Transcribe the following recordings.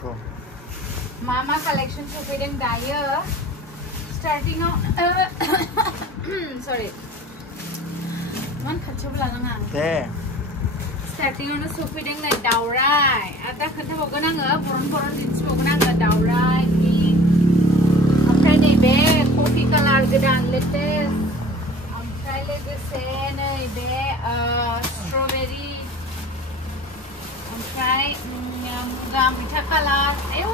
Mama collection sophieding dayo. Starting out sorry. Man khatchab lananga. Starting on sophieding na daurai. Ada khantha bogan anga boron dinch bogan anga daurai ni. Ampai nei be coffee color gedan latest. Ampai legese nei be strawberry. Ampai gam mitha color. Ayo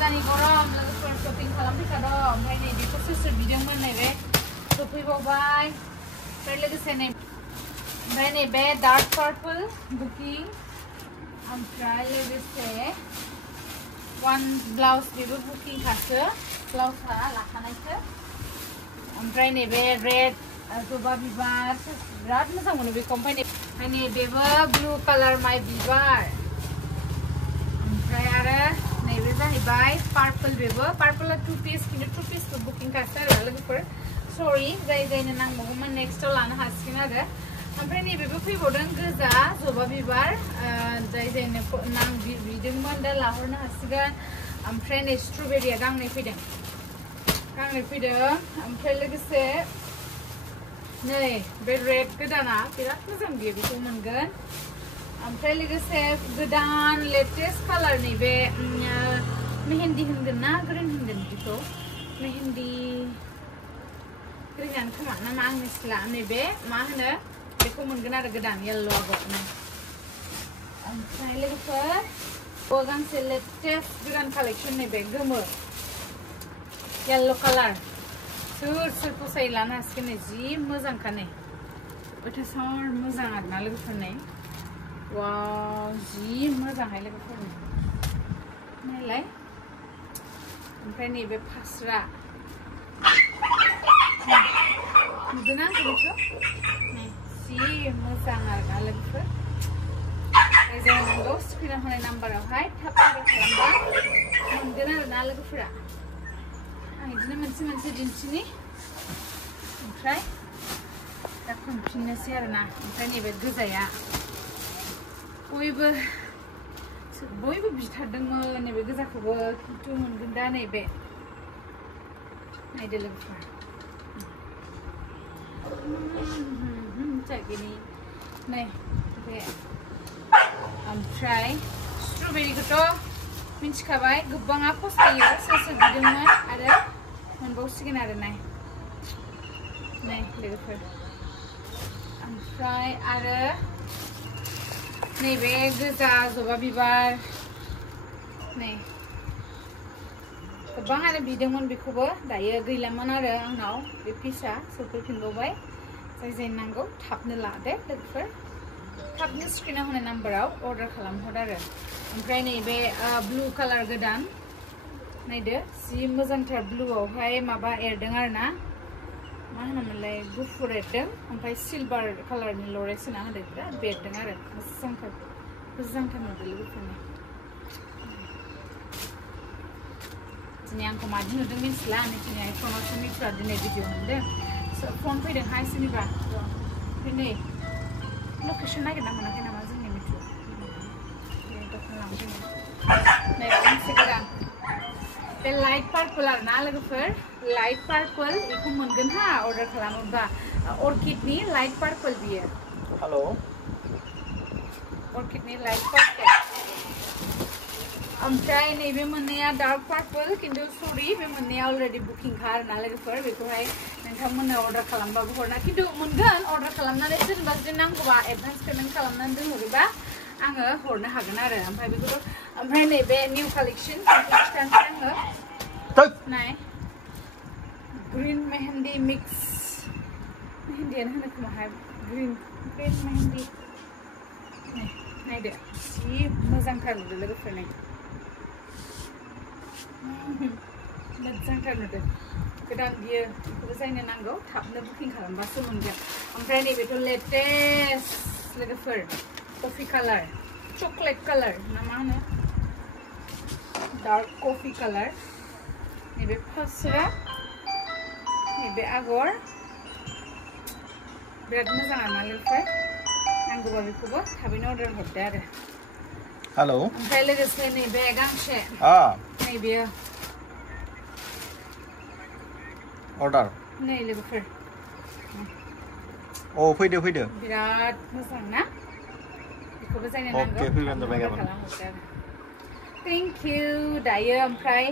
Zani gorom lagu for shopping kalam di kado. Ampai nei be khusus bidang man nei be jwbbai. Ampai legese nei मैंने बे dark purple booking हम try लेके से one blouse बेबो booking खासे blouse हा लाखानाय से ओमफ्राय ने बे रेड जबा बिबार बिराद मोजां मोनो बे कम्पानि माने बेबो ब्लू कलर माय बिबार ओमफ्राय आरो नैबे जाहैबाय पर्पल बेबो पर्पल 2 पीस किन्तु 2 पीस को बुकिंग खासे आरो लोगोफोर सॉरी जाय जायनो नांबावगौमोन नेक्स्टआव लानो हासिगोन आरो ओमफ्राय नैबेबो फैबावदों गोजा जबा बिबार जाय जायनो नां बिदोंमोन दा लाहरनो हासिगोन ओमफ्राय नै स्ट्रबेरिया गांनै फैदों ओमफ्राय लोगोसे नै बे रेड गोदाना बिराद मोजां बियो बेखौ मोनगोन ओमफ्राय लोगोसे गोदान लेटेस्ट कालार नैबे मेहेन्दी होनगोन ना ग्रिन होनगोन बेखौ मेहेन्दी ग्रिनानो खोमा ना मा आं मिथिला नैबे मा होनो बेखौ मोनगोन आरो गोदान येल्लो आगरनो ओमफ्राय लोगोफोर गांसे लेटेस्ट गोदान कालेक्शन नैबे गोमो येल्लो कालार सोर फसायो लानो हासिगोन नै जि मोजांखा नै अयथासार मोजां आरोना लोगोफोर नै वाव जि मोजांहाय लोगोफोर नायलाय ओमफ्राय नैबे फास्रा नुदोंना बेखौ जि मोजां आरोना लोगोफोर जाय नांगौ स्क्रिनाव होनाय नाम्बारावहाय थाब अर्डार खालामबा मोनगोन आरोना लोगोफोरा आं बिदिनो मोनसे दिन्थिनि ओमफ्राय दा खनफिननोसै आरोना ओमफ्राय नैबे गोजाया बयबो बिथारदोंमोन नैबे गोजाखौबो खिन्थु मोनगोन दा नैबे नायदो लोगोफोर गini नै बे ओमफ्राय स्ट्रबेरिखौथ' मिन्थिखाबाय गोबाङा फसायो सोर बिदोंमोन आरो मोनबावसिगोन आरो नै लोगोफोर ओमफ्राय आरो नैबे गोजा जबा बिबार नै गोबाङानो बिदोंमोन बेखौबो दायो गैलामोन आरो आंनाव बे पिसा सफैफिनबावबाय जाय जाय नांगौ थाबनो लादो लोगोफोर थाबनो स्क्रिनाव होनाय नाम्बाराव अर्डार खालामहर आरो ओमफ्राय नैबे ब्लू कालार गोदान नायदो जि मोजांथार ब्लूआवहाय माबा एरदों आरोना मा होनोमोनलाय गुफुर एरदों ओमफ्राय सिलभार कालारनि लरेक्स होना होदों बिराद बेरदों आरो मोजांथार नुदों लोगोफोरनि दिनै आंखौ मादि नुदों मिथिला दिनै फनावसो मिथिला दिनै भिडिअ मोनदों फन फैदों हाय सोरनिबा ओमफ्राय नै लकेसन नागिरना मोनाखै नामा जोंनि मिथु दखान लांफैनो नै गांसे गोदान बे लाइट पार्पल आरोना लोगोफोर लाइट पार्पल बेखौ मोनगोन हा अर्डार खालामोबा अर्किडनि लाइट पार्पल बियो हेलो अर्किडनि लाइट पार्पल ओमफ्राय नैबे मोननाया डार्क पार्पल किन्तु सरि बे मोननाया अलरेडि बुकिं खा आरोना लोगोफोर बेखौहाय नोंथांमोननो अर्डार खालामबाबो हरना किन्तु मोनगोन अर्डार खालामनानै सोरबा जुदि नांगौबा एडभान्स पेमेन्ट खालामनानै दोनहरोबा आङो हरनो हागोन आरो ओमफ्राय बेखौथ' ओमफ्राय नैबे निउ कालेक्शन खिन्थानोसै आङो नाय ग्रीन मेहेन्दी मिक्स मेहेन्दियानो होनो खोमाहाय ग्रीन मेहेन्दी नायदो जि मोजांथार नुदों लोगोफोर नै मोजांथार नुदों गोदान बियो बेखौबो जायनो नांगौ थाबनो बुकिं खालामबासो मोनगोन ओमफ्राय नैबेथ' लेटेस्ट लोगोफोर कफि कालार चकलेट कालार ना मा होनो डार्क कफि कालार नैबे फास्रा नैबे आगर बिराद मोजां आरोना लोगोफोर नांगौबा बेखौबो थाबैनो अर्डार हरदो आरो हेलो ओमफ्राय लोगोसे नैबे गांसे नैबेयो अर्डार नै लोगोफोर औ फैदो बिराद मोजां ना बेखौबो जायनो नांगौ अके फैबानो जाबाय गाबोन थेंक इउ दायो ओमफ्राय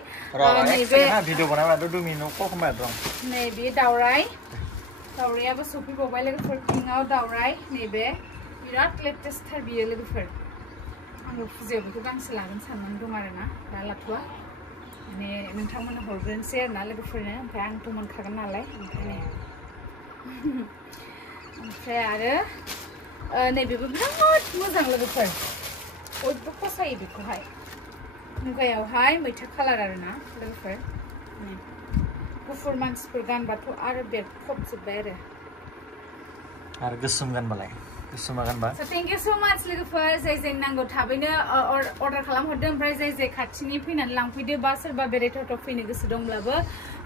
नैबे भिडिअ बानायबाय 2 मिनिट कल खालामबाय दं नैबे दावरायाबो सफैबावबाय लोगोफोर पिंकआव दावराय नैबे बिराद लेटेस्ट थार बियो लोगोफोर आंबो फुजायाव बेखौ गांसे लागोन साननानै दं आरोना दा लाथ'वा माने नोंथांमोननो हरग्रोनोसै आरोना लोगोफोरनो ओमफ्राय आंथ' मोनखागोन नालाय ओंखायनो ओमफ्राय आरो नैबेबो बिराद मोजां लोगोफोर बयबो फसायो बेखौहाय मुगायावहाय मैथा कालार आरोना लोगोफोर गुफुर मानसिफोर गानबाथ' आरो बेरफबजोब्बाय आरो गोसोम गानबालाय गोसोमा गानबा थेंक इउ सो माच लोगोफोर जाय नांगौ थाबैनो अर्डार खालामहरदो ओमफ्राय जाय खाथिनि फैनानै लांफैदो बा सोरबा बेरायथावथाव फैनो गोसो दंब्लाबो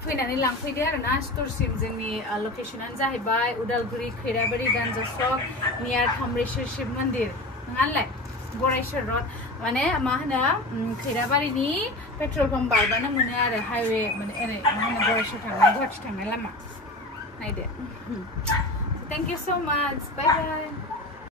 फैनानै लांफैदो आरोना स्ट'रसिम जोंनि लकेसनानो जाहैबाय उदालगुरि खैराबारि गान्जा सक नियार थामरेश्वर शिव मन्दिर नङालाय गरायसर रड माने मा होनो खैराबारिनि पेट्रल पाम्प बारबानो मोनो आरो हाइवे माने ओरै मा होनो गरायसर थांनाय गुवाहाटि थांनाय लामा नायदो थेंक इउ सो माच बाय बाय